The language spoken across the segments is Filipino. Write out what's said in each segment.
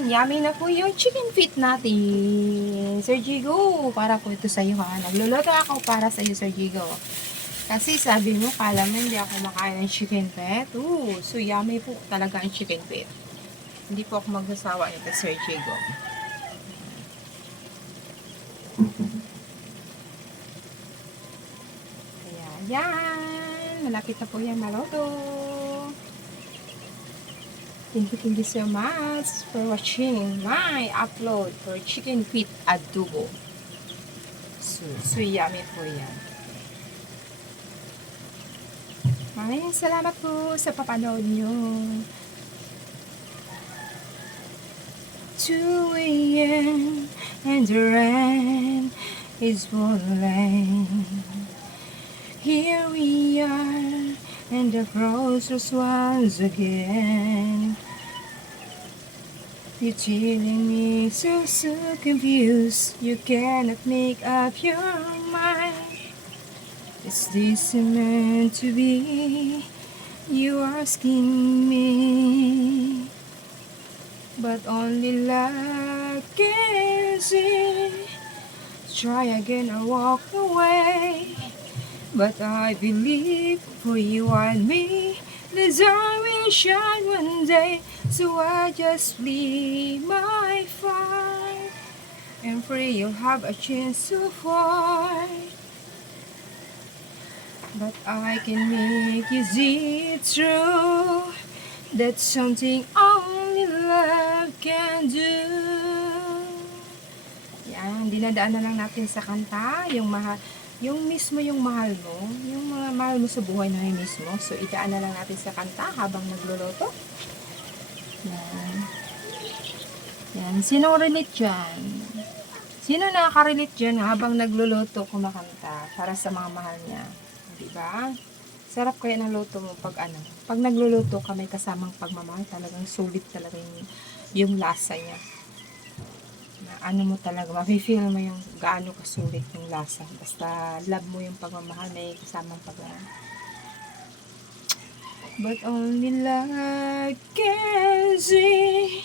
Ayan, yummy na po yung chicken feet natin. Sir Jigo, para po ito sa'yo ha. Nagluluto ako para sa'yo, Sir Jigo. Kasi sabi mo, kala mo hindi ako makain ng chicken feet. Ooh, so yummy po talaga ang chicken feet. Hindi po ako magsasawa nito, Sir Jigo. Ayan, yan. Malapit na po yan maluto. Thank you so much for watching my upload for chicken feet adobo. So yummy po yan. Maraming salamat po sa papanood nyo. 2 a.m. and the rain is falling. Here we are and the crossroads once again. You're telling me so confused. You cannot make up your mind. Is this meant to be? You asking me, but only love can see. Try again or walk away. But I believe for you and me, the sun will shine one day. So I just leave my fight and pray you'll have a chance to fight. But I can make you see it true. That's something only love can do. Yan, dinadaan na lang natin sa kanta yung mismo yung mahal mo, yung mga mahal mo sa buhay na yung mismo. So, idaan na lang natin sa kanta habang nagluluto. Yan. Yan. Sino relate dyan? Sino nakaka-relate dyan habang nagluluto kumakanta para sa mga mahal niya? Diba? Sarap kaya ng luto mo pag nagluluto ka may kasamang pagmamahal, talagang sulit talaga yung lasa niya. Ano mo talaga, mafe-feel mo yung gaano kasulit yung lasa. Basta love mo yung pagmamahal, may kasamang pagmamahal. But only love can see.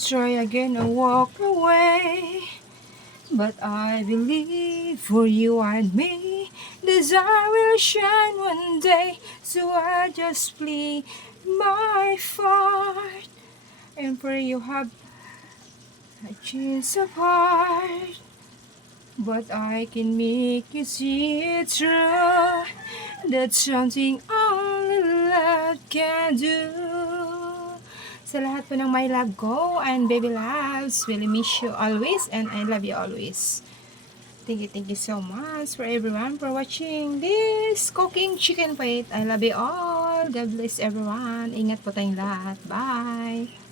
Try again and walk away. But I believe for you and me, the sun will shine one day. So I just play my part and pray you have a chance apart. But I can make you see it true. That's something only love can do. Sa lahat po ng my love ko and baby loves, really miss you always and I love you always. Thank you so much for everyone for watching this cooking chicken plate. I love you all. God bless everyone. Ingat po tayong lahat. Bye!